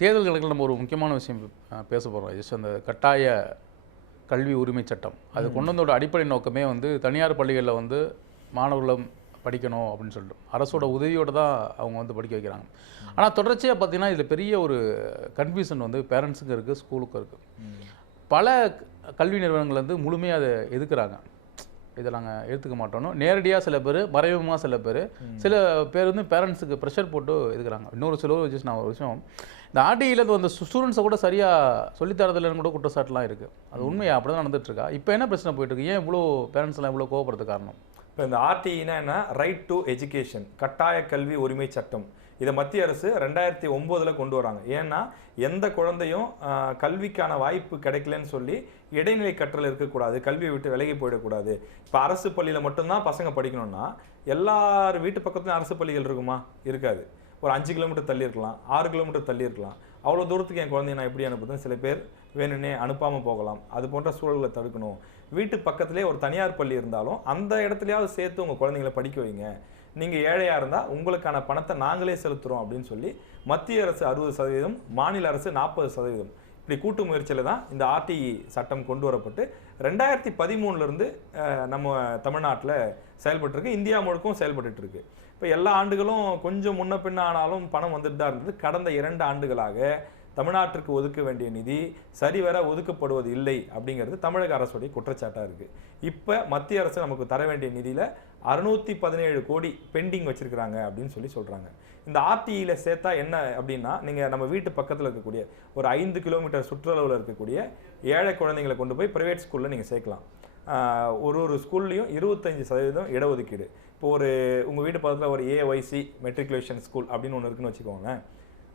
தேர்தல்களுக்கு நம்ம ஒரு முக்கியமான விஷயம் பேச போகிறோம். ஜஸ்ட் அந்த கட்டாய கல்வி உரிமை சட்டம் அது கொண்டு வந்தோட அடிப்படை நோக்கமே வந்து தனியார் பள்ளிகளில் வந்து மாணவர்களும் படிக்கணும் அப்படின்னு சொல்லிட்டு அரசோட உதவியோடு தான் அவங்க வந்து படிக்க வைக்கிறாங்க. ஆனால் தொடர்ச்சியாக பார்த்தீங்கன்னா இதில் பெரிய ஒரு கன்ஃபியூஷன் வந்து பேரண்ட்ஸுக்கும் இருக்குது, ஸ்கூலுக்கும் இருக்குது. பல கல்வி நிறுவனங்கள் வந்து முழுமையாக அதை எதுக்குறாங்க. இதை நாங்கள் எடுத்துக்க மாட்டோம். நேரடியாக சில பேர், மறைமுகமாக சில பேர் வந்து பேரண்ட்ஸுக்கு ப்ரெஷர் போட்டு எதுக்குறாங்க. இன்னொரு சில வச்சு நான் ஒரு விஷயம், இந்த ஆர்டிஇலேருந்து வந்த ஸ்டூடெண்ட்ஸை கூட சரியாக சொல்லித்தரதில்லைன்னு கூட குற்றச்சாட்டுலாம் இருக்குது. அது உண்மையாக அப்படி தான் நடந்துகிட்ருக்கா? இப்போ என்ன பிரச்சனை போயிட்டுருக்கு? ஏன் இவ்வளோ பேரண்ட்ஸ்லாம் இவ்வளோ கோவப்படுறது காரணம்? இப்போ இந்த ஆர்டிஇனா என்ன? ரைட் டு எஜுகேஷன், கட்டாய கல்வி உரிமை சட்டம். இதை மத்திய அரசு 2009 கொண்டு வராங்க. ஏன்னா எந்த குழந்தையும் கல்விக்கான வாய்ப்பு கிடைக்கலன்னு சொல்லி இடைநிலை கற்றல் இருக்கக்கூடாது, கல்வியை விட்டு விலகி போயிடக்கூடாது. இப்போ அரசு பள்ளியில் மட்டும்தான் பசங்க படிக்கணும்னா எல்லார் வீட்டு பக்கத்துலையும் அரசு பள்ளிகள் இருக்குமா? இருக்காது. ஒரு 5 கிலோமீட்டர் தள்ளி இருக்கலாம், 6 கிலோமீட்டர் தள்ளி இருக்கலாம். அவ்வளோ தூரத்துக்கு என் குழந்தைய நான் எப்படி அனுப்புறதுன்னு சில பேர் வேணும்னே அனுப்பாமல் போகலாம். அது போன்ற சூழல்களை தடுக்கணும். வீட்டு பக்கத்துலேயே ஒரு தனியார் பள்ளி இருந்தாலும் அந்த இடத்துலையாவது சேர்த்து உங்கள் குழந்தைங்களை படிக்க வைங்க. நீங்கள் ஏழையாக இருந்தால் உங்களுக்கான பணத்தை நாங்களே செலுத்துகிறோம் அப்படின்னு சொல்லி மத்திய அரசு 60%, மாநில அரசு 40%, இப்படி கூட்டு முயற்சியில் தான் இந்த ஆர்டிஇ சட்டம் கொண்டு வரப்பட்டு 2013 நம்ம தமிழ்நாட்டில் செயல்பட்டுருக்கு. இந்தியா முழுக்கும் செயல்பட்டுருக்கு. இப்போ எல்லா ஆண்டுகளும் கொஞ்சம் முன்ன பின்ன ஆனாலும் பணம் வந்துட்டு தான் இருந்தது. கடந்த 2 ஆண்டுகளாக தமிழ்நாட்டிற்கு ஒதுக்க வேண்டிய நிதி சரிவர ஒதுக்கப்படுவது இல்லை அப்படிங்கிறது தமிழக அரசுடைய குற்றச்சாட்டாக இருக்குது. இப்போ மத்திய அரசு நமக்கு தர வேண்டிய நிதியில் 617 கோடி பெண்டிங் வச்சுருக்கிறாங்க அப்படின்னு சொல்கிறாங்க. இந்த ஆர்டிஇயில் சேர்த்தா என்ன அப்படின்னா, நீங்கள் நம்ம வீட்டு பக்கத்தில் இருக்கக்கூடிய ஒரு 5 கிலோமீட்டர் சுற்றளவில் இருக்கக்கூடிய ஏழை குழந்தைங்களை கொண்டு போய் ப்ரைவேட் ஸ்கூலில் நீங்கள் சேர்க்கலாம். ஒரு ஸ்கூல்லையும் 25% இடஒதுக்கீடு. இப்போ உங்கள் வீட்டு பக்கத்தில் ஒரு ஏஒய்சி மெட்ரிகுலேஷன் ஸ்கூல் அப்படின்னு ஒன்று இருக்குன்னு வச்சுக்கோங்களேன்.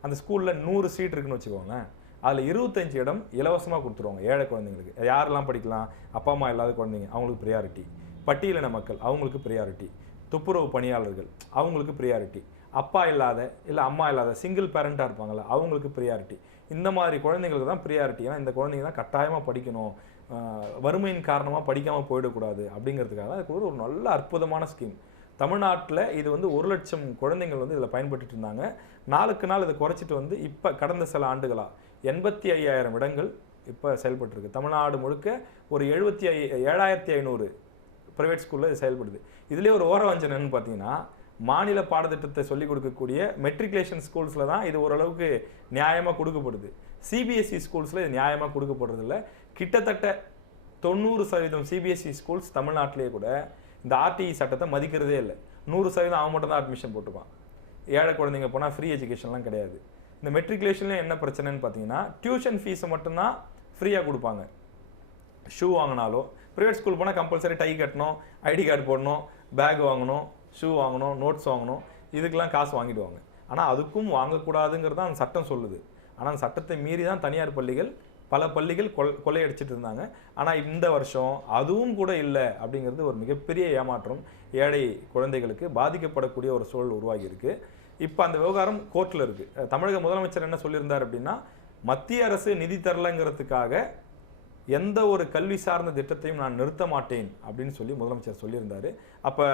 அந்த ஸ்கூலில் 100 சீட் இருக்குன்னு வச்சுக்கோங்களேன். அதில் 25 இடம் இலவசமாக கொடுத்துருவாங்க ஏழை குழந்தைங்களுக்கு. யாரெல்லாம் படிக்கலாம்? அப்பா அம்மா இல்லாத குழந்தைங்க, அவங்களுக்கு ப்ரியாரிட்டி. பட்டியலின மக்கள், அவங்களுக்கு ப்ரியாரிட்டி. துப்புரவு பணியாளர்கள், அவங்களுக்கு ப்ரியாரிட்டி. அப்பா இல்லாத இல்லை அம்மா இல்லாத சிங்கிள் பேரண்ட்டாக இருப்பாங்கள்ல, அவங்களுக்கு ப்ரியாரிட்டி. இந்த மாதிரி குழந்தைங்களுக்கு தான் ப்ரியாரிட்டி. ஏன்னா இந்த குழந்தைங்க தான் கட்டாயமாக படிக்கணும், வறுமையின் காரணமாக படிக்காமல் போயிடக்கூடாது அப்படிங்கிறதுக்காக அதுக்கு ஒரு நல்ல அற்புதமான ஸ்கீம். தமிழ்நாட்டில் இது வந்து 1 லட்சம் குழந்தைங்கள் வந்து இதில் பயன்பட்டு இருந்தாங்க. நாளுக்கு நாள் இதை குறைச்சிட்டு வந்து இப்போ கடந்த சில ஆண்டுகளாக 85,000 இடங்கள் இப்போ செயல்பட்டுருக்கு. தமிழ்நாடு முழுக்க ஒரு 7,500 ப்ரைவேட் ஸ்கூலில் இது செயல்படுது. இதுலேயே ஒரு ஓரவஞ்சனன்னு பார்த்தீங்கன்னா, மாநில பாடத்திட்டத்தை சொல்லிக் கொடுக்கக்கூடிய மெட்ரிகுலேஷன் ஸ்கூல்ஸில் தான் இது ஓரளவுக்கு நியாயமாக கொடுக்கப்படுது. சிபிஎஸ்சி ஸ்கூல்ஸில் இது நியாயமாக கொடுக்கப்படுறதில்ல. கிட்டத்தட்ட 90% சிபிஎஸ்சி ஸ்கூல்ஸ் தமிழ்நாட்டிலேயே கூட இந்த ஆர்டிஇ சட்டத்தை மதிக்கிறதே இல்லை. 100% அவன் மட்டும் தான் அட்மிஷன் போட்டுப்பான். ஏழை குழந்தைங்க போனால் ஃப்ரீ எஜுகேஷன்லாம் கிடையாது. இந்த மெட்ரிகுலேஷன்லேயும் என்ன பிரச்சனைன்னு பார்த்தீங்கன்னா, டியூஷன் ஃபீஸை மட்டும்தான் ஃப்ரீயாக கொடுப்பாங்க. ஷூ வாங்கினாலும் ப்ரைவேட் ஸ்கூல் போனால் கம்பல்சரி டை கட்டணும், ஐடி கார்டு போடணும், பேக் வாங்கணும், ஷூ வாங்கணும், நோட்ஸ் வாங்கணும், இதுக்கெல்லாம் காசு வாங்கிடுவாங்க. ஆனால் அதுக்கும் வாங்கக்கூடாதுங்கிறது தான் அந்த சட்டம் சொல்லுது. ஆனால் அந்த சட்டத்தை மீறி தான் தனியார் பள்ளிகள், பல பள்ளிகள் கொள்ளையடிச்சிட்டு இருந்தாங்க. ஆனால் இந்த வருஷம் அதுவும் கூட இல்லை அப்படிங்கிறது ஒரு மிகப்பெரிய ஏமாற்றம். ஏழை குழந்தைகளுக்கு பாதிக்கப்படக்கூடிய ஒரு சூழல் உருவாகி இருக்கு. இப்போ அந்த விவகாரம் கோர்ட்டில் இருக்குது. தமிழக முதலமைச்சர் என்ன சொல்லியிருந்தார் அப்படின்னா, மத்திய அரசு நிதி தரலைங்கிறதுக்காக எந்த ஒரு கல்வி சார்ந்த திட்டத்தையும் நான் நிறுத்த மாட்டேன் அப்படின்னு சொல்லி முதலமைச்சர் சொல்லியிருந்தார். அப்போ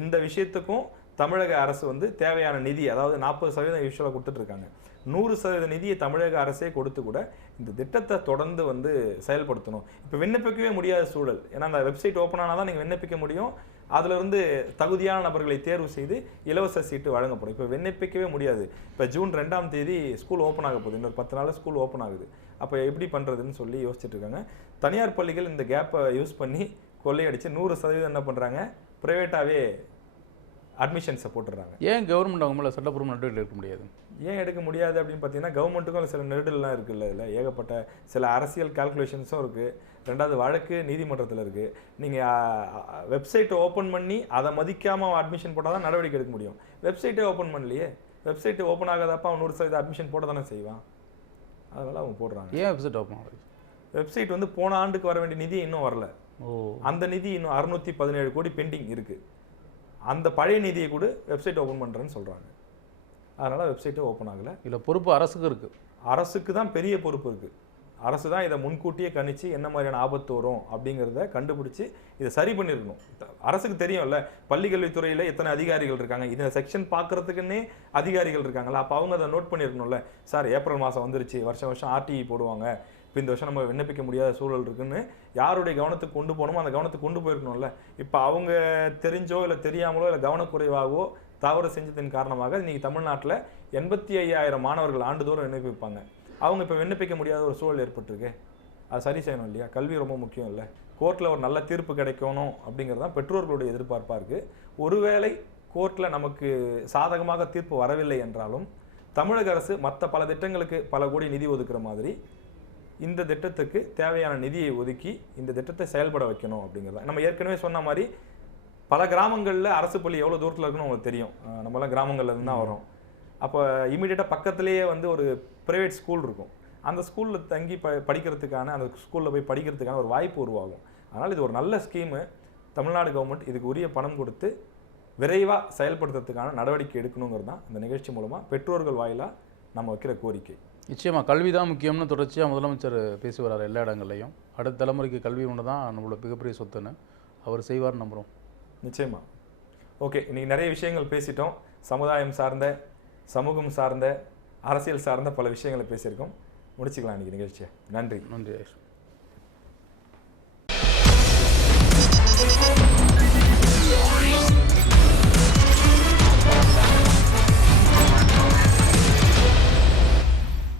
இந்த விஷயத்துக்கும் தமிழக அரசு வந்து தேவையான நிதி, அதாவது 40% யூஸ்வலாக கொடுத்துட்ருக்காங்க, 100% நிதியை தமிழக அரசே கொடுத்து கூட இந்த திட்டத்தை தொடர்ந்து வந்து செயல்படுத்தணும். இப்போ விண்ணப்பிக்கவே முடியாத சூழல். ஏன்னா அந்த வெப்சைட் ஓப்பன் ஆனால் தான் நீங்கள் விண்ணப்பிக்க முடியும். அதிலிருந்து தகுதியான நபர்களை தேர்வு செய்து இலவச சீட்டு வழங்கப்படும். இப்போ விண்ணப்பிக்கவே முடியாது. இப்போ ஜூன் 2ஆம் தேதி ஸ்கூல் ஓப்பன் ஆக போகுது. இன்னொரு 10 நாளில் ஸ்கூல் ஓப்பன் ஆகுது. அப்போ எப்படி பண்ணுறதுன்னு சொல்லி யோசிச்சுட்டு இருக்காங்க. தனியார் பள்ளிகள் இந்த கேப்பை யூஸ் பண்ணி கொள்ளையடிச்சு 100% என்ன பண்ணுறாங்க, ப்ரைவேட்டாகவே அட்மிஷன்ஸை போட்டுடுறாங்க. ஏன் கவர்மெண்ட் அவங்க மேலே சட்டப்பூர்வ நடவடிக்கை எடுக்க முடியாது? ஏன் எடுக்க முடியாது அப்படின்னு பார்த்தீங்கன்னா, கவர்மெண்ட்டுக்கும் சில நெருடல்லாம் இருக்குல்ல. இதில் ஏகப்பட்ட சில அரசியல் கால்குலேஷன்ஸும் இருக்குது. 2வது வழக்கு நீதிமன்றத்தில் இருக்குது. நீங்கள் வெப்சைட்டை ஓப்பன் பண்ணி அதை மதிக்காமல் அட்மிஷன் போட்டால் தான் நடவடிக்கை எடுக்க முடியும். வெப்சைட்டே ஓப்பன் பண்ணலையே. வெப்சைட்டு ஓப்பன் ஆகாதப்போ அவன் 100% அட்மிஷன் போட தானே செய்வான். அதனால் அவங்க போடுறாங்க. ஏன் வெப்சைட் ஓப்பன் ஆகுது? வெப்சைட் வந்து போன ஆண்டுக்கு வர வேண்டிய நிதி இன்னும் வரல. அந்த நிதி இன்னும் 617 கோடி பெண்டிங் இருக்குது. அந்த பழைய நிதியை கூட வெப்சைட் ஓப்பன் பண்ணுறேன்னு சொல்கிறாங்க. அதனால் வெப்சைட்டே ஓப்பன் ஆகலை. இல்லை, பொறுப்பு அரசுக்கு இருக்குது. அரசுக்கு தான் பெரிய பொறுப்பு இருக்குது. அரசு தான் இதை முன்கூட்டியே கணிச்சு என்ன மாதிரியான ஆபத்து வரும் அப்படிங்கிறத கண்டுபிடிச்சி இதை சரி பண்ணியிருக்கணும். அரசுக்கு தெரியும்ல, பள்ளிக்கல்வித்துறையில் எத்தனை அதிகாரிகள் இருக்காங்க, இந்த செக்ஷன் பார்க்கறதுக்குன்னே அதிகாரிகள் இருக்காங்களா, அப்போ அவங்க அதை நோட் பண்ணியிருக்கணும்ல. சார் ஏப்ரல் மாதம் வந்துருச்சு, வருஷம் வருஷம் ஆர்டிஇ போடுவாங்க, இப்போ இந்த வருஷம் நம்ம விண்ணப்பிக்க முடியாத சூழல் இருக்குன்னு யாருடைய கவனத்துக்கு கொண்டு போகணுமோ அந்த கவனத்துக்கு கொண்டு போயிருக்கணும்ல. இப்போ அவங்க தெரிஞ்சோ இல்லை தெரியாமலோ இல்லை கவனக்குறைவாகவோ தவறு செஞ்சதின் காரணமாக இன்னைக்கு தமிழ்நாட்டில் 85,000 மாணவர்கள் ஆண்டுதோறும் விண்ணப்பிப்பாங்க. அவங்க இப்போ விண்ணப்பிக்க முடியாத ஒரு சூழல் ஏற்பட்டிருக்கு. அது சரி செய்யணும் இல்லையா? கல்வி ரொம்ப முக்கியம் இல்லை? கோர்ட்டில் ஒரு நல்ல தீர்ப்பு கிடைக்கணும் அப்படிங்கிறது தான் பெற்றோர்களுடைய எதிர்பார்ப்பாக இருக்குது. ஒருவேளை கோர்ட்டில் நமக்கு சாதகமாக தீர்ப்பு வரவில்லை என்றாலும் தமிழக அரசு மற்ற பல திட்டங்களுக்கு பல கோடி நிதி ஒதுக்குற மாதிரி இந்த திட்டத்துக்கு தேவையான நிதியை ஒதுக்கி இந்த திட்டத்தை செயல்பட வைக்கணும் அப்படிங்கிறது. நம்ம ஏற்கனவே சொன்ன மாதிரி பல கிராமங்களில் அரசு பள்ளி எவ்வளோ தூரத்தில் இருக்குன்னு உங்களுக்கு தெரியும். நம்மளாம் கிராமங்கள்ல இருந்து தான் வரோம். அப்போ இமீடியட்டாக பக்கத்துலேயே வந்து ஒரு ப்ரைவேட் ஸ்கூல் இருக்கும். அந்த ஸ்கூலில் தங்கி படிக்கிறதுக்கான, அந்த ஸ்கூலில் போய் படிக்கிறதுக்கான ஒரு வாய்ப்பு உருவாகும். அதனால் இது ஒரு நல்ல ஸ்கீமு. தமிழ்நாடு கவர்மெண்ட் இதுக்கு உரிய பணம் கொடுத்து விரைவாக செயல்படுத்துறதுக்கான நடவடிக்கை எடுக்கணுங்கிறது தான் இந்த நிகழ்ச்சி மூலமாக பெற்றோர்கள் வாயிலாக நம்ம வைக்கிற கோரிக்கை. நிச்சயமாக கல்வி தான் முக்கியம்னு தொடர்ச்சியாக முதலமைச்சர் பேசி வர்றாரு எல்லா இடங்கள்லையும். அடுத்த தலைமுறைக்கு கல்வி ஒன்று தான் நம்மளோட மிகப்பெரிய சொத்துன்னு அவர் செய்வார் நம்புகிறோம். நிச்சயமா. ஓகே, இன்னைக்கு நிறைய விஷயங்கள் பேசிட்டோம். சமுதாயம் சார்ந்த, சமூகம் சார்ந்த, அரசியல் சார்ந்த பல விஷயங்களை பேசியிருக்கோம். முடிச்சுக்கலாம் இன்னைக்கு நிகழ்ச்சியை. நன்றி. நன்றி.